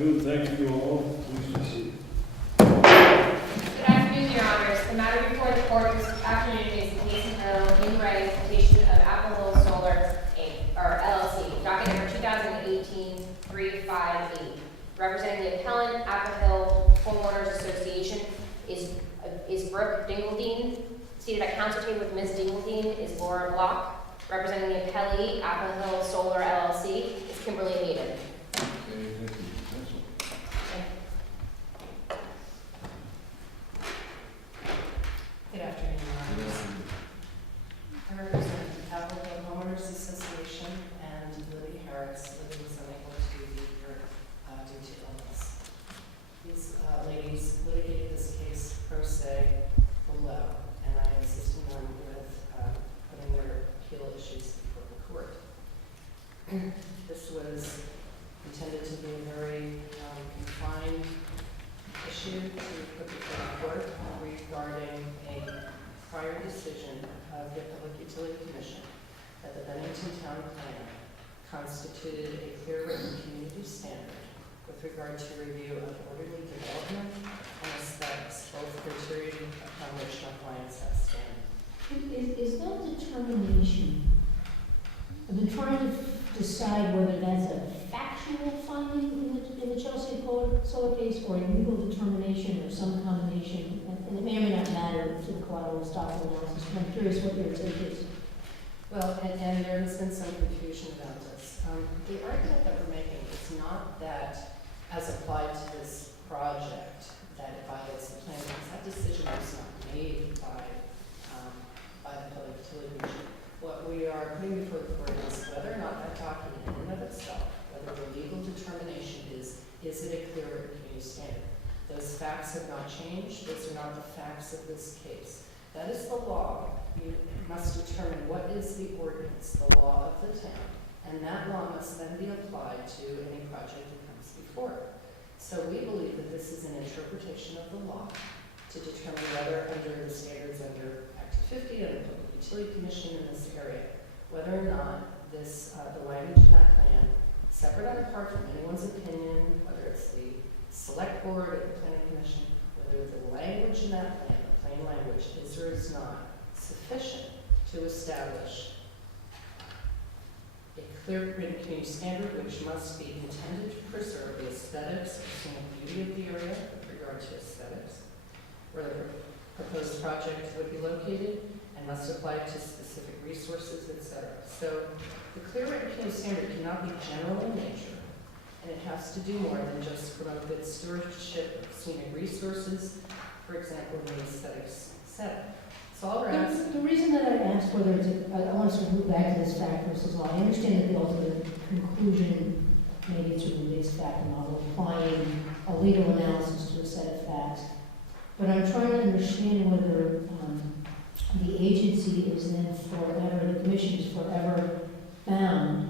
afternoon, thank you all. Please be seated. Good afternoon, Your Honors. The matter before the court this afternoon is the case of in re petition of Apple Hill Solar Inc., or LLC, docket number 2018-358. Representing the appellant, Apple Hill Homeowners Association, is Brooke Dingledine. Seated at council table with Ms. Dingledine is Laura Block. Representing the appellee, Apple Hill Solar LLC, is Kimberly Hayden. Okay, thank you. Counsel. Good afternoon, Your Honors. I represent the Apple Hill Homeowners Association and Libby Harris, Libby was unable to be here due to illness. These ladies litigated this case pro se below, and I am assisting them with putting their appeal issues before the court. This was intended to be a very confined issue to put before the court regarding a prior decision of the Public Utility Commission that the Bennington Town Plan constituted a clear written community standard with regard to review of orderly development and aesthetics, both criteria upon which my clients have standing. Is that determination, I've been trying to decide whether that's a factual finding in the Chelsea Solar case or a legal determination or some combination, and it may or may not matter to the collateral estoppel analysis, but I'm curious what your take is. Well, and there has been some confusion about this. The argument that we're making is not that, as applied to this project, that it violates the plan, because that decision was not made by the Public Utility Commission. What we are putting before the court is whether or not that document in and of itself, whether the legal determination is it a clear written community standard? Those facts have not changed. Those are not the facts of this case. That is the law. You must determine what is the ordinance, the law of the town, and that law must then be applied to any project that comes before it. So we believe that this is an interpretation of the law to determine whether under the standards under Act 250 and the Public Utility Commission in this area, whether or not this, the language in that plan, separate and apart from anyone's opinion, whether it's the select board or the planning commission, whether the language in that plan, the plain language, is or is not sufficient to establish a clear written community standard which must be intended to preserve the aesthetics and scenic beauty of the area with regard to aesthetics, where the proposed project would be located, and must apply to specific resources, etc. So the clear written community standard cannot be general in nature, and it has to do more than just promote good stewardship of scenic resources, for example, in the aesthetics setting. So all we're asking. The reason that I asked whether it's I want to sort of move back to this fact versus law. I understand that the ultimate conclusion, maybe it's a mixed fact model, applying a legal analysis to a set of facts. But I'm trying to understand whether the agency is then forever, the commission is forever bound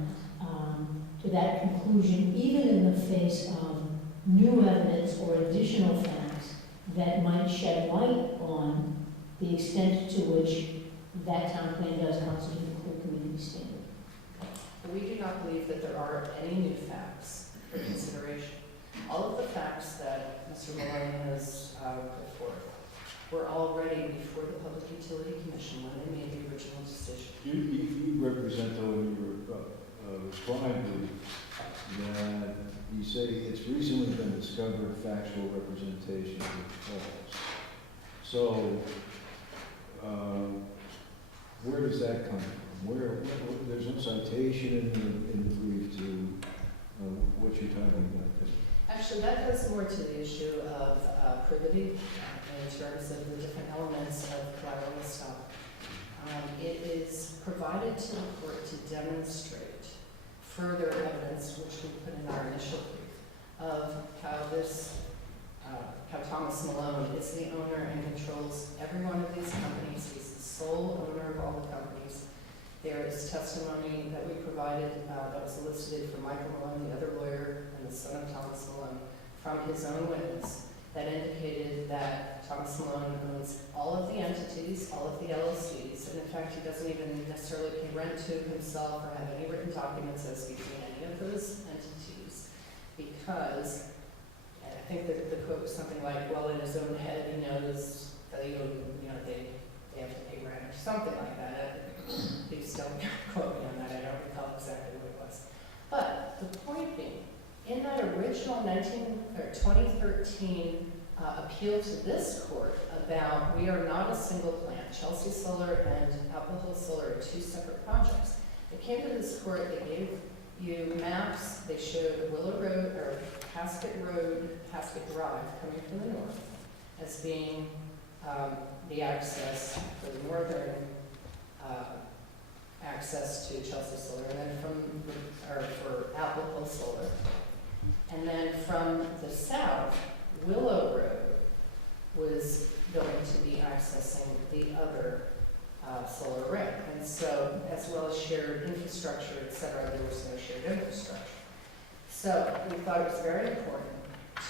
to that conclusion, even in the face of new evidence or additional facts that might shed light on the extent to which that town plan does constitute a clear community standard. We do not believe that there are any new facts for consideration. All of the facts that Mr. Maloney has put forth were already before the Public Utility Commission when they made the original decision. You represent, though, in your reply that you say it's recently been discovered factual representation of false. So, where does that come from? There's no citation in the brief to what you're talking about there. Actually, that goes more to the issue of privity in terms of the different elements of collateral estoppel. It is provided to the court to demonstrate further evidence, which we put in our initial brief, of how Thomas Malone is the owner and controls every one of these companies. He's the sole owner of all the companies. There is testimony that we provided that was elicited from Michael Malone, the other lawyer, and the son of Thomas Malone, from his own witness that indicated that Thomas Malone owns all of the entities, all of the LLCs, and in fact he doesn't even necessarily pay rent to himself or have any written documents as between any of those entities because think that the quote was something like, well, in his own head, he knows that they have to pay rent or something like that. Please don't quote me on that, I don't recall exactly what it was. But the point being, in that original 2013 appeal to this court about we are not a single plant, Chelsea Solar and Apple Hill Solar are two separate projects. They came to this court, they gave you maps, they showed Willow Road, or Haskett Drive coming from the north as being the access for the northern access to Chelsea Solar, and then for Apple Hill Solar. And then from the south, Willow Road was going to be accessing the other solar array. And so, as well as shared infrastructure, et cetera, there was no shared infrastructure. So we thought it was very important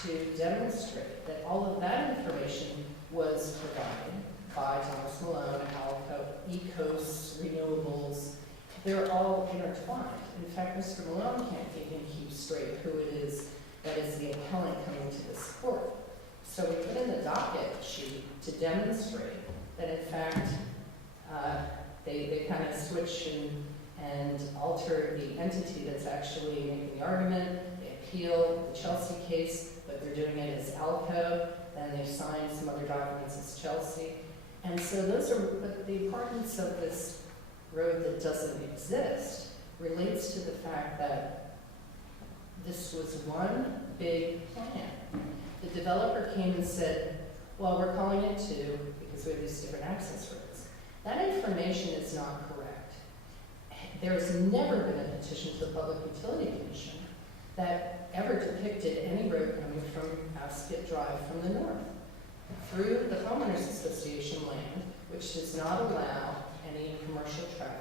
to demonstrate that all of that information was provided by Thomas Malone, Alco, Ecos, Renewables. They're all intertwined. In fact, Mr. Malone can't even keep straight who it is that is the appellant coming to this court. So we put in the docket sheet to demonstrate that in fact they kind of switch and alter the entity that's actually making the argument. They appeal the Chelsea case, but they're doing it as Alco. Then they've signed some other documents as Chelsea. And so those are, but the importance of this road that doesn't exist relates to the fact that this was one big plan. The developer came and said, well, we're calling it two because we have these different access roads. That information is not correct. There has never been a petition to the Public Utility Commission that ever depicted any road coming from Haskett Drive from the north through the Homeowners Association land, which does not allow any commercial traffic.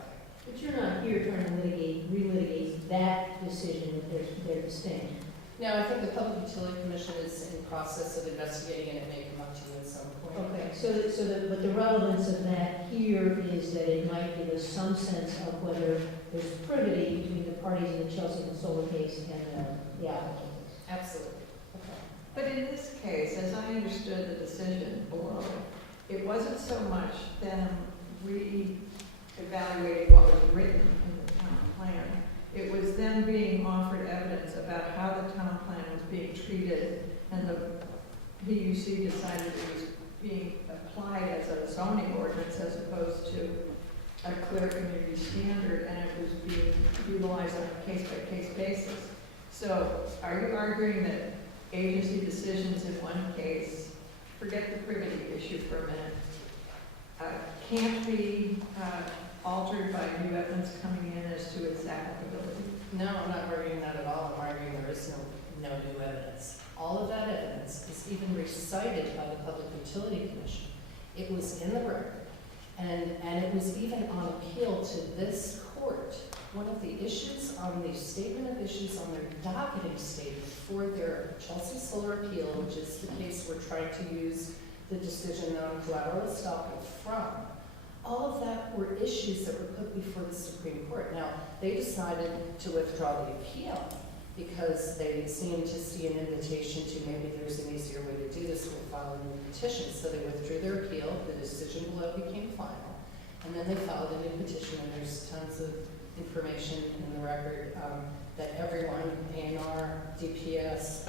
But you're not here trying to relitigate that decision that they're distinct. No, I think the Public Utility Commission is in the process of investigating, and it may come up to you at some point. Okay, but the relevance of that here is that it might give us some sense of whether there's privity between the parties in the Chelsea and Solar case and the applicant. Absolutely. But in this case, as I understood the decision below, it wasn't so much them re-evaluating what was written in the town plan. It was them being offered evidence about how the town plan was being treated, and the PUC decided it was being applied as a zoning ordinance as opposed to a clear community standard, and it was being utilized on a case-by-case basis. So are you arguing that agency decisions in one case, forget the privity issue for a minute, can't be altered by new evidence coming in as to its applicability? No, I'm not arguing that at all. I'm arguing there is no new evidence. All of that evidence is even recited by the Public Utility Commission. It was in the record, and it was even on appeal to this court. One of the issues on the statement of issues on their docketing statement for their Chelsea Solar appeal, which is the case we're trying to use the decision on collateral estoppel from, all of that were issues that were put before the Supreme Court. Now, they decided to withdraw the appeal because they seemed to see an invitation to maybe there's an easier way to do this, we'll file a new petition. So they withdrew their appeal, the decision below became final, and then they filed a new petition, and there's tons of information in the record that everyone, A&R, DPS,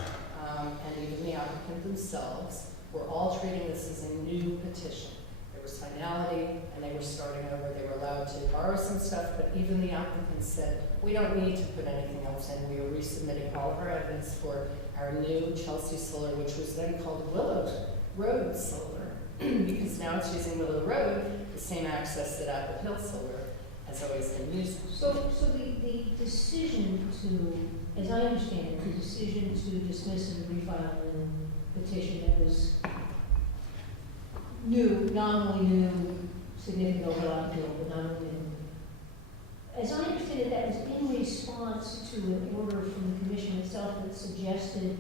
and even the applicant themselves, were all treating this as a new petition. There was finality, and they were starting over. They were allowed to borrow some stuff, but even the applicant said, we don't need to put anything else in. We are resubmitting all of our evidence for our new Chelsea Solar, which was then called Willow Road Solar, because now it's using Willow Road, the same access that Apple Hill Solar has always been using. So the decision to, as I understand it, the decision to dismiss and refile the petition that was new, nominally new, significant overlap bill, but nominally new. As I understand it, that was in response to an order from the commission itself that suggested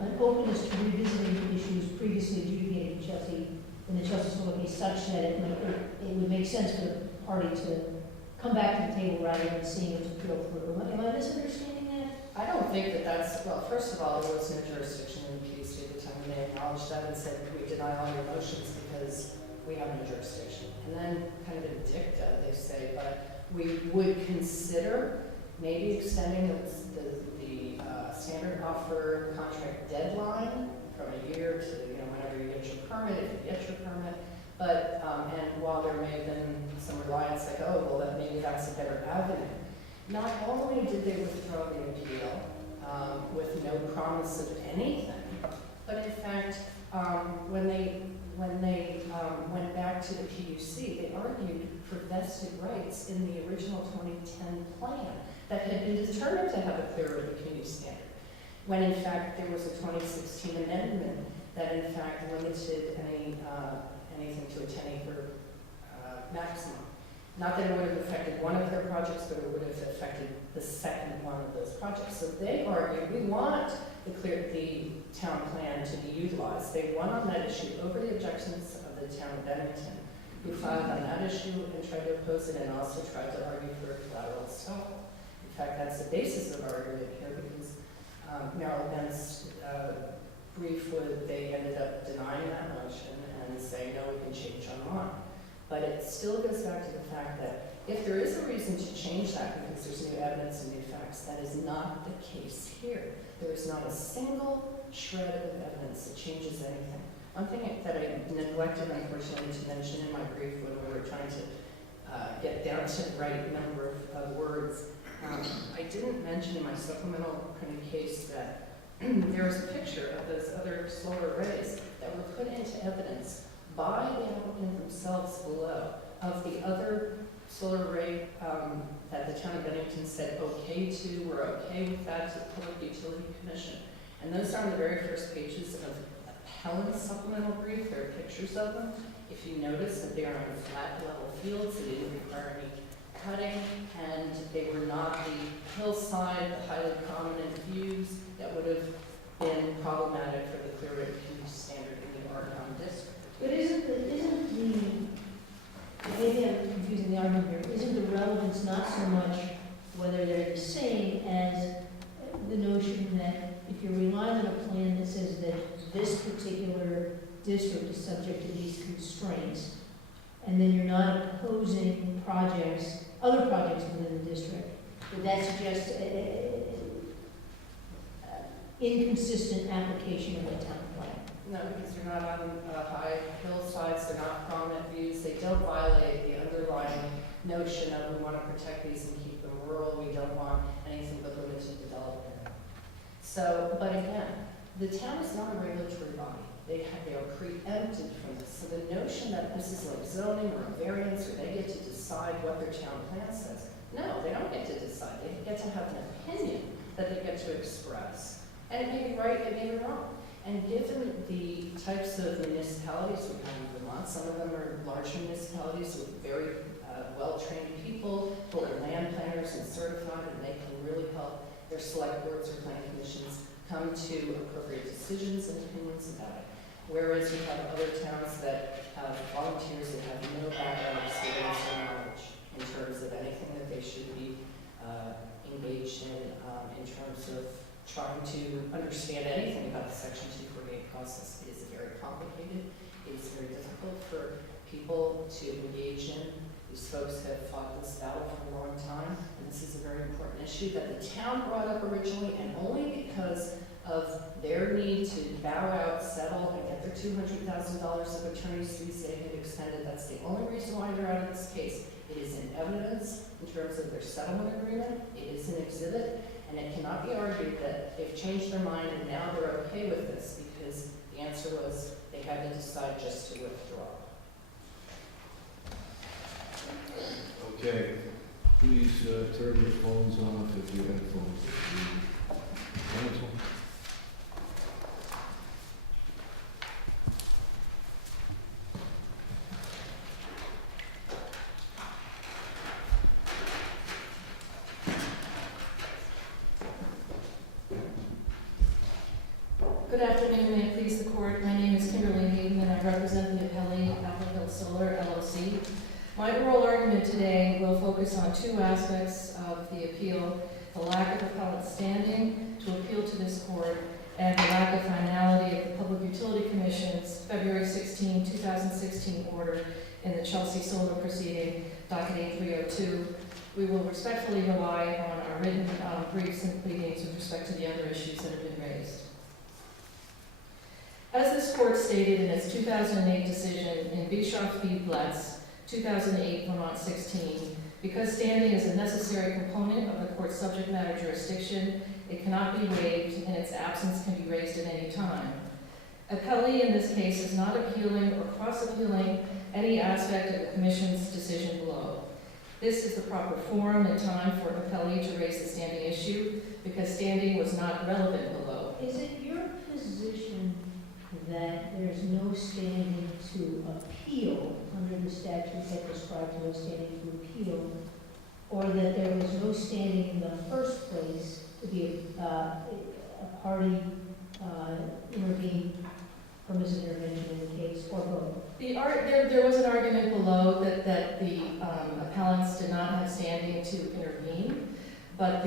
an openness to revisiting issues previously adjudicated in the Chelsea Solar case, such that it would make sense for the party to come back to the table rather than seeing it appeal through. Am I misunderstanding that? I don't think that that's, well, first of all, there was no jurisdiction in the acknowledged that and said, we deny all your motions because we have no jurisdiction. And then kind of in dicta, they say, but we would consider maybe extending the standard offer contract deadline from a year to, whenever you get your permit, if you get your permit. But, and while there may have been some reliance, like, oh, well, that maybe that's a better avenue. Not only did they withdraw the appeal with no promise of anything, but in fact, when they went back to the PUC, they argued for vested rights in the original 2010 plan that had been determined to have a clearer community standard, when in fact there was a 2016 amendment that in fact limited anything to a 10-acre maximum. Not that it would have affected one of their projects, but it would have affected the second one of those projects. So they argued, we want the town plan to be utilized. They won on that issue over the objections of the town of Bennington, who filed on that issue and tried to oppose it and also tried to argue for collateral estoppel. In fact, that's the basis of our argument here, because Merrill Bent's brief they ended up denying that motion and saying, no, we can change our mind. But it still goes back to the fact that if there is a reason to change that because there's new evidence and new facts, that is not the case here. There is not a single shred of evidence that changes anything. One thing that I neglected, unfortunately, to mention in my brief when we were trying to get down to the right number of words, I didn't mention in my supplemental printed case that there was a picture of those other solar arrays that were put into evidence by the applicant themselves below of the other solar array that the town of Bennington said okay to, we're okay with that to the Public Utility Commission. And those are on the very first pages of Helen's supplemental brief. There are pictures of them. If you notice that they are on flat level fields, they didn't require any cutting, and they were not the hillside, the highly prominent views that would have been problematic for the Clear Lake Community Standard in the Argonne District. But maybe I'm confusing the argument here, isn't the relevance not so much whether they're the same as the notion that if you're relying on a plan that says that this particular district is subject to these constraints, and then you're not opposing other projects within the district, would that suggest inconsistent application of the town plan? No, because they're not on high hillsides, they're not prominent views, they don't violate the underlying notion of we want to protect these and keep them rural, we don't want anything but limited development. So, but again, the town is not a regulatory body. They are preempted from this. So the notion that this is like zoning or a variance or they get to decide what their town plan says, no, they don't get to decide. They get to have an opinion that they get to express. And it may be right, it may be wrong. And given the types of municipalities we have in Vermont, some of them are large municipalities with very well-trained people who are land planners and certified, and they can really help their select boards or planning commissions come to appropriate decisions and opinions about it. Whereas you have other towns that have volunteers that have no background experience or knowledge in terms of anything that they should be engaged in terms of trying to understand anything about the Section 248 process. It is very complicated. It is very difficult for people to engage in. These folks have fought this battle for a long time, and this is a very important issue that the town brought up originally, and only because of their need to bow out, settle, and get their $200,000 of attorney's fees they had extended. That's the only reason why they're out of this case. It is in evidence in terms of their settlement agreement. It is an exhibit. And it cannot be argued that they've changed their mind and now they're okay with this because the answer was they had to decide just to withdraw. Okay, please turn your phones off if you have phones. Council? Good afternoon, may it please the court. My name is Kimberly Hayden and I represent the appellee, Apple Hill Solar LLC. My oral argument today will focus on two aspects of the appeal: the lack of appellate standing to appeal to this court and the lack of finality of the Public Utility Commission 2016 order in the Chelsea Solar proceeding, docket 8302. We will respectfully rely on our written briefs and pleadings with respect to the other issues that have been raised. As this court stated in its 2008 decision in Bischoff v. Bletz, 2008 Vermont 16, because standing is a necessary component of the court's subject matter jurisdiction, it cannot be waived, and its absence can be raised at any time. Appellee in this case is not appealing or cross-appealing any aspect of the Commission's decision below. This is the proper forum and time for appellee to raise the standing issue because standing was not relevant below. Is it your position that there's no standing to appeal under the statute that describes no standing to appeal, or that there was no standing in the first place to be a party intervene, permissive intervention in the case, or both? There was an argument below that the appellants did not have standing to intervene, but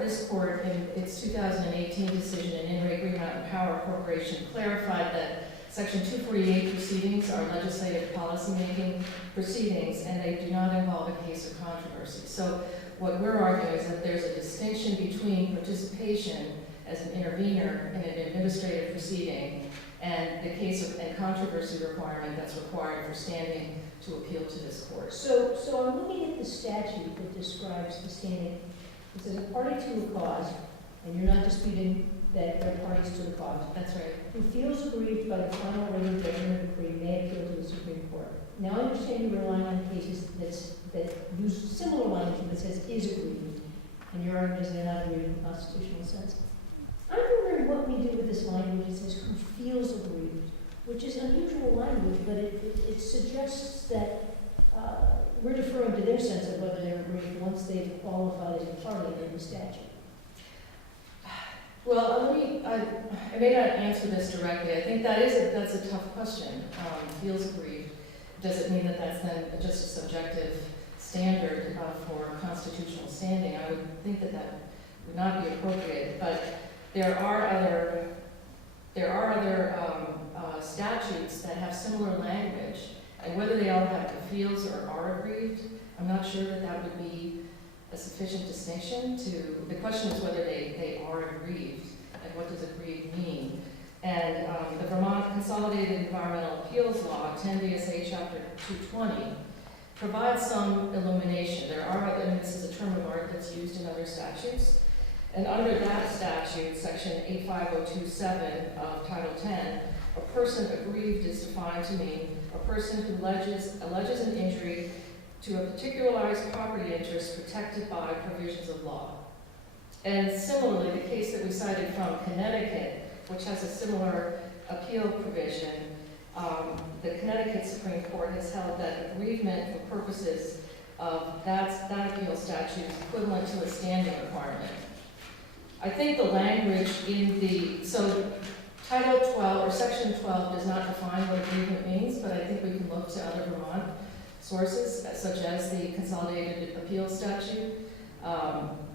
this court in its 2018 decision in In re Green Mountain Power Corporation clarified that Section 248 proceedings are legislative policymaking proceedings, and they do not involve a case of controversy. So what we're arguing is that there's a distinction between participation as an intervener in an administrative proceeding and the case of and controversy requirement that's required for standing to appeal to this court. So I'm looking at the statute that describes the standing. It says a party to a cause, and you're not disputing that they're parties to the cause, That's right. who feels aggrieved by the final written judgment of the decree may appeal to the Supreme Court. Now, I understand you're relying on cases that use similar language that says is aggrieved, and your argument is they're not aggrieved in the constitutional sense. I'm wondering what we do with this language that says who feels aggrieved, which is unusual language, but it suggests that we're deferring to their sense of whether they're aggrieved once they've qualified as a party in the statute. Well, I may not answer this directly. I think that's a tough question. Feels aggrieved. Does it mean that that's then just a subjective standard for constitutional standing? I would think that would not be appropriate, but there are other statutes that have similar language, and whether they all have the feels or are aggrieved, I'm not sure that would be a sufficient distinction the question is whether they are aggrieved, and what does aggrieved mean? And the Vermont Consolidated Environmental Appeals Law, 10 VSA Chapter 220, provides some illumination. And this is a term of art that's used in other statutes, and under that statute, section 85027 of Title 10, a person aggrieved is defined to mean a person who alleges an injury to a particularized property interest protected by provisions of law. And similarly, the case that we cited from Connecticut, which has a similar appeal provision, the Connecticut Supreme Court has held that aggrievement for purposes of that appeal statute is equivalent to a standing requirement. I think the language Title 12 or Section 12 does not define what aggrievement means, but I think we can look to other Vermont sources, such as the Consolidated Appeal Statute,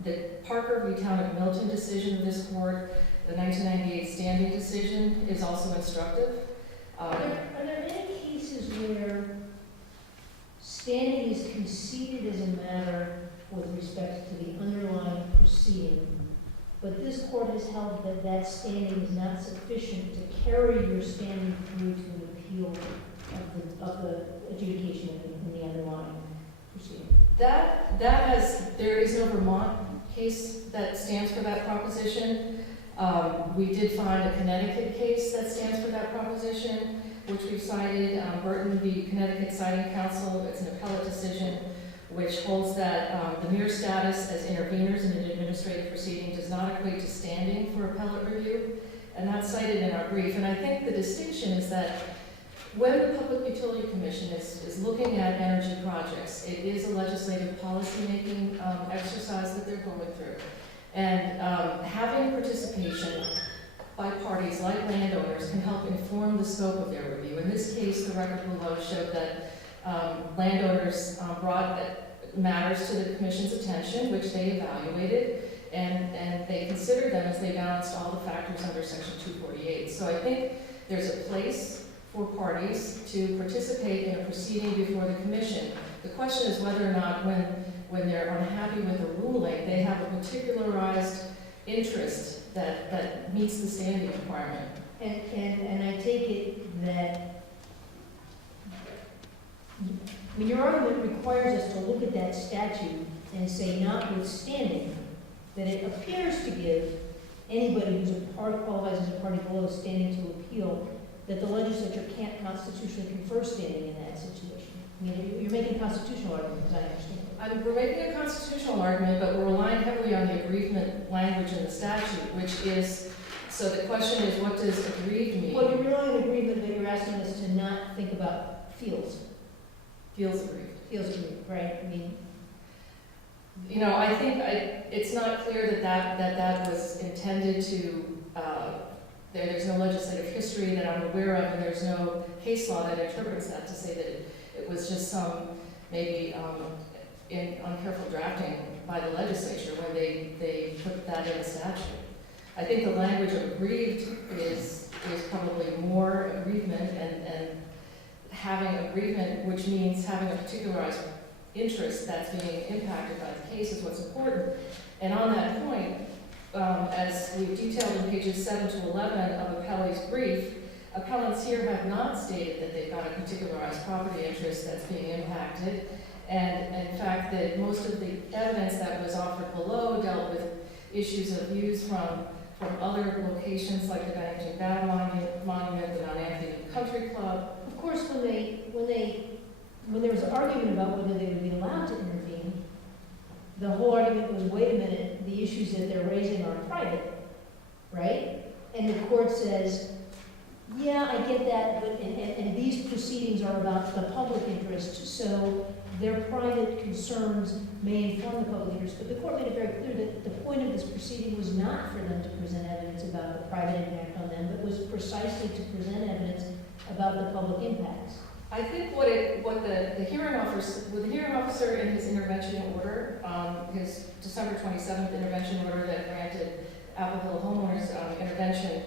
the Parker v. Town of Milton decision of this court, the 1998 standing decision is also instructive. Are there any cases where standing is conceded as a matter with respect to the underlying proceeding, but this court has held that standing is not sufficient to carry your standing through to an appeal of the adjudication in the underlying proceeding? There is no Vermont case that stands for that proposition. We did find a Connecticut case that stands for that proposition, which we've cited, Burton v. Connecticut Citing Council. It's an appellate decision which holds that the mere status as interveners in an administrative proceeding does not equate to standing for appellate review, and that's cited in our brief. And I think the distinction is that when the Public Utility Commission is looking at energy projects, it is a legislative policy-making exercise that they're going through. And having participation by parties like landowners can help inform the scope of their review. In this case, the record below showed that landowners brought matters to the Commission's attention, which they evaluated, and they considered them as they balanced all the factors under Section 248. So I think there's a place for parties to participate in a proceeding before the commission. The question is whether or not when they're unhappy with a ruling, they have a particularized interest that meets the standing requirement. And I take it that, I mean, your argument requires us to look at that statute and say, notwithstanding, that it appears to give anybody who's a part, qualifies as a party below standing to appeal, that the legislature can't constitutionally confer standing in that situation. I mean, you're making constitutional arguments, as I understand it. We're making a constitutional argument, but we're relying heavily on the aggrievement language in the statute, which is, so the question is, what does aggrieved mean? Well, you're relying on agreement, but you're asking us to not think about feels aggrieved, right? I mean, You know, I think it's not clear that was intended to, there's no legislative history that I'm aware of, and there's no case law that interprets that to say that it was just some maybe uncareful drafting by the legislature when they put that in the statute. I think the language of aggrieved is probably more aggrievement and having aggrievement, which means having a particularized interest that's being impacted by the case is what's important. And on that point, as we've detailed in pages 7 to 11 of Appellee's brief, appellants here have not stated that they've got a particularized property interest that's being impacted. And in fact, that most of the evidence that was offered below dealt with issues of views from other locations like the Bennington Battle Monument, the Mount Anthony Country Club. of course, when there was an argument about whether they would be allowed to intervene, the whole argument was, wait a minute, the issues that they're raising are private, right? And the court says, yeah, I get that, but, and these proceedings are about the public interest, so their private concerns may inform the public interest. But the court made it very clear that the point of this proceeding was not for them to present evidence about the private impact on them, but was precisely to present evidence about the public impacts. I think what the hearing officer in his intervention order, his December 27th intervention order that granted Apple Hill homeowners intervention,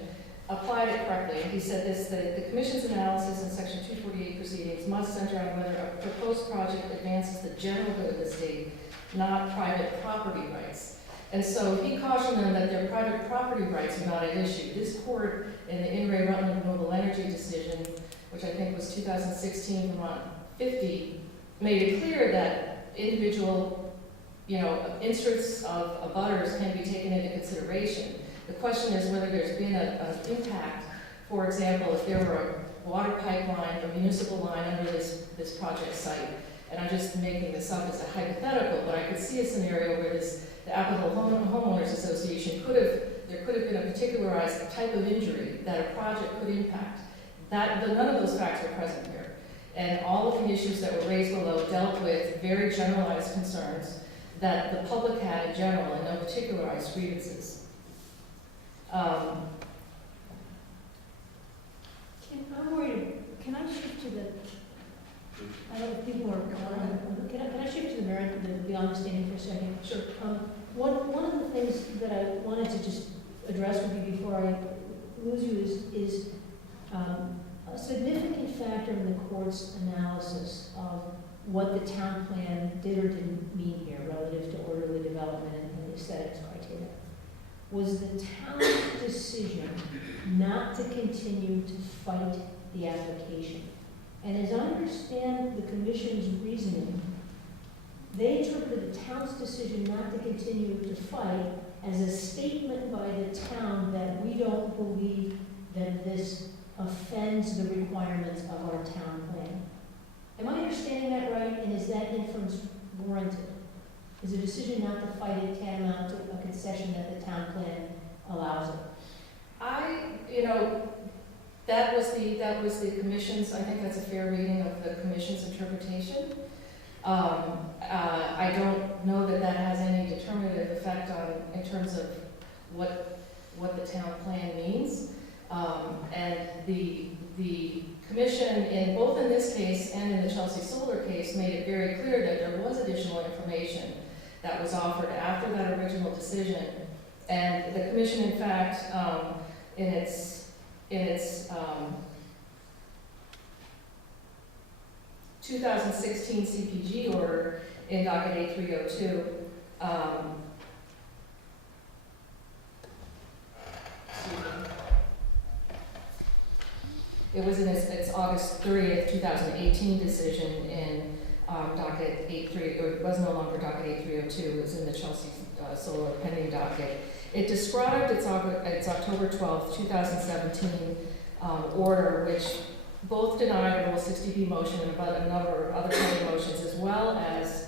applied it correctly. He said this, that the commission's analysis in section 248 proceedings must center on whether a proposed project advances the general good of the state, not private property rights. And so he cautioned them that their private property rights are not at issue. This court, in the In re Rutland Renewable Energy decision, which I think was 2016 Vermont 50, made it clear that individual, interests of abutters can be taken into consideration. The question is whether there's been an impact. For example, if there were a water pipeline, a municipal line under this project site, and I'm just making this up as a hypothetical, but I could see a scenario where the Apple Hill Homeowners Association there could have been a particularized type of injury that a project could impact. None of those facts are present here. And all of the issues that were raised below dealt with very generalized concerns that the public had in general and no particularized grievances. Can I shift to the, I don't know if people are, can I shift to the merit, the beyond the standing for a second? Sure. One of the things that I wanted to just address with you before I lose you is a significant factor in the court's analysis of what the town plan did or didn't mean here relative to orderly development and the aesthetics criteria was the town's decision not to continue to fight the application. And as I understand the commission's reasoning, they interpreted the town's decision not to continue to fight as a statement by the town that we don't believe that this offends the requirements of our town plan. Am I understanding that right? And is that inference warranted? Is a decision not to fight it tantamount to a concession that the town plan allows it? That was the commission's, I think that's a fair reading of the commission's interpretation. I don't know that has any determinative effect in terms of what the town plan means. And the commission, both in this case and in the Chelsea Solar case, made it very clear that there was additional information that was offered after that original decision. And the commission, in fact, in its 2016 CPG order in docket A302. Excuse me. It was in its August 30th, 2018 decision in docket 83, or it was no longer docket 8302, it was in the Chelsea Solar pending docket. It described its October 12th, 2017 order, which both denied a Rule 60B motion and about a number of other pending motions, as well as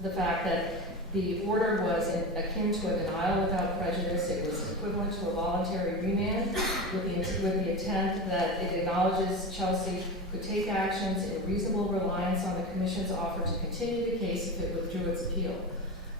the fact that the order was akin to a denial without prejudice. It was equivalent to a voluntary remand with the intent that it acknowledges Chelsea could take actions in reasonable reliance on the Commission's offer to continue the case if it withdrew its appeal.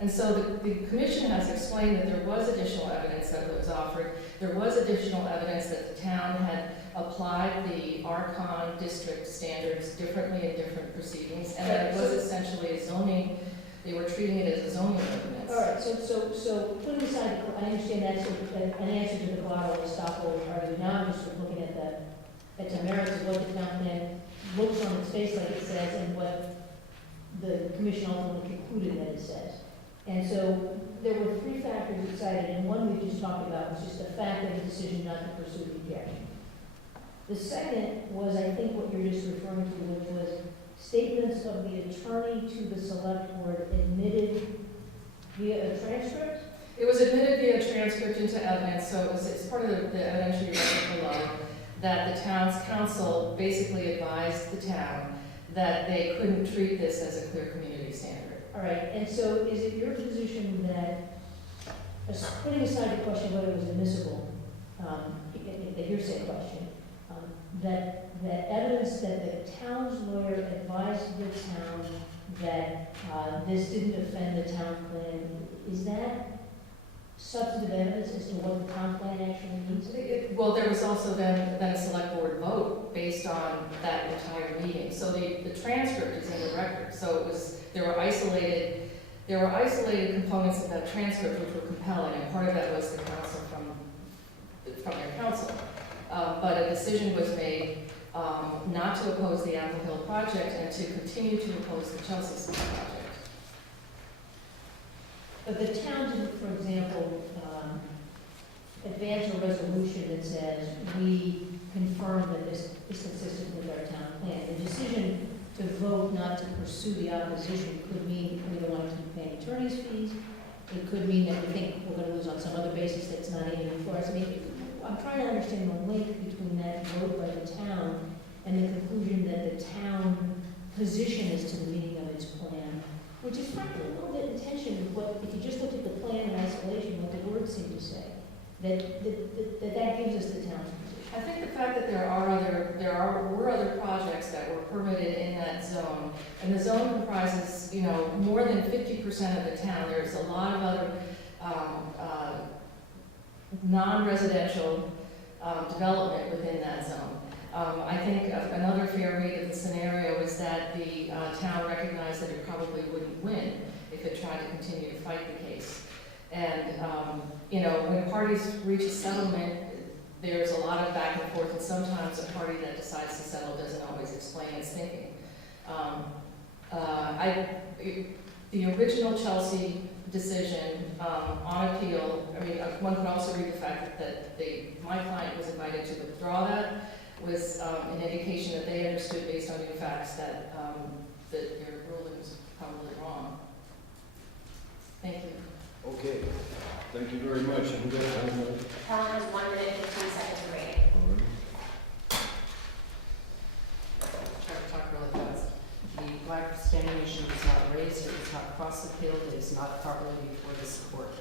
And so the Commission has explained that there was additional evidence that was offered. There was additional evidence that the town had applied the Archon district standards differently in different proceedings, and that it was essentially a zoning, they were treating it as a zoning ordinance. All right, so putting aside, I understand that's an answer to the collateral estoppel argument. Now I'm just looking at the merits of what the town plan looks on its face like it says, and what the commission ultimately concluded that it says. And so there were three factors it cited, and one we just talked about was just the fact of the decision not to pursue the objection. The second was, I think, what you're just referring to, which was statements of the attorney to the select board admitted via a transcript? It was admitted via transcript into evidence, so it's part of the evidentiary record below, that the town's council basically advised the town that they couldn't treat this as a clear community standard. All right, and so is it your position that, putting aside the question of whether it was admissible, the hearsay question, that evidence that the town's lawyer advised the town that this didn't offend the town plan, is that substantive evidence as to what the town plan actually means? Well, there was also then a select board vote based on that entire meeting. So the transcript is in the record. So it was, there were isolated components of that transcript which were compelling, and part of that was the council from their council. But a decision was made not to oppose the Apple Hill project and to continue to oppose the Chelsea City project. But the town didn't, for example, advance a resolution that says, we confirm that this is consistent with our town plan. The decision to vote not to pursue the opposition could mean we don't want to pay attorney's fees. It could mean that we think we're going to lose on some other basis that's not even for us. I mean, I'm trying to understand the link between that vote by the town and the conclusion that the town position is to the meaning of its plan, which is frankly a little bit in tension with what, if you just look at the plan in isolation, what the words seem to say, that gives us the town's position. I think the fact that were other projects that were permitted in that zone, and the zone comprises, more than 50% of the town. There's a lot of other non-residential development within that zone. I think another fair read of the scenario is that the town recognized that it probably wouldn't win if it tried to continue to fight the case. And, when parties reach a settlement, there's a lot of back and forth, and sometimes a party that decides to settle doesn't always explain its thinking. The original Chelsea decision on appeal, one could also read the fact that my client was invited to withdraw that, was an indication that they understood based on new facts that their ruling was probably wrong. Thank you. Okay, thank you very much. And we got time left? Helen has 1 minute and 15 seconds remaining. All right. Try to talk really fast. The black standing issue was not raised, it was not cross-appealed, it is not properly before this court.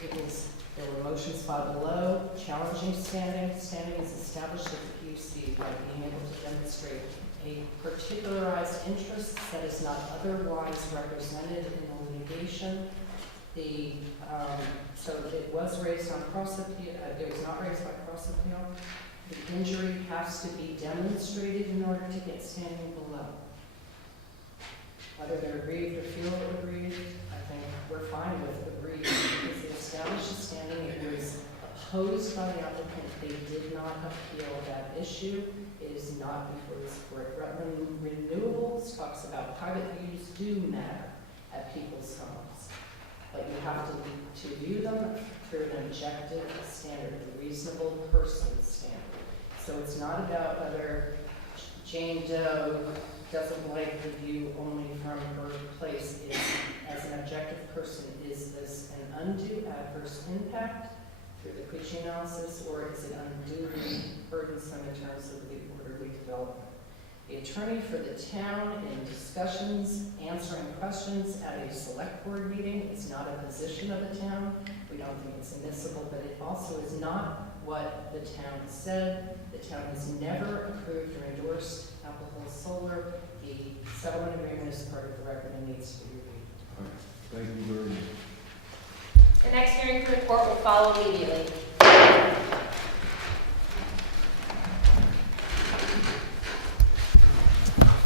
There were motions filed below challenging standing. Standing is established at the PUC by being able to demonstrate a particularized interest that is not otherwise represented in the litigation. So it was raised on cross-appeal, it was not raised by cross-appeal. The injury has to be demonstrated in order to get standing below. Whether they're aggrieved or feel aggrieved, I think we're fine with aggrieved because it establishes standing. It was opposed by the applicant They did not appeal that issue. It is not before this court. Rutland Renewables talks about private views do matter at people's homes, but you have to view them through an objective standard, a reasonable person standard. So it's not about whether Jane Doe doesn't like the view only from her place. It's, as an objective person, is this an undue adverse impact through the Creechy analysis, or is it unduly burdensome in terms of the orderly development? The attorney for the town, in discussions, answering questions at a select board meeting, is not a position of the town. We don't think it's admissible, but it also is not what the town said. The town has never approved or endorsed Apple Hill Solar. The settlement agreement is part of the record and needs to be reviewed. All right, thank you very much. The next hearing for the court will follow immediately.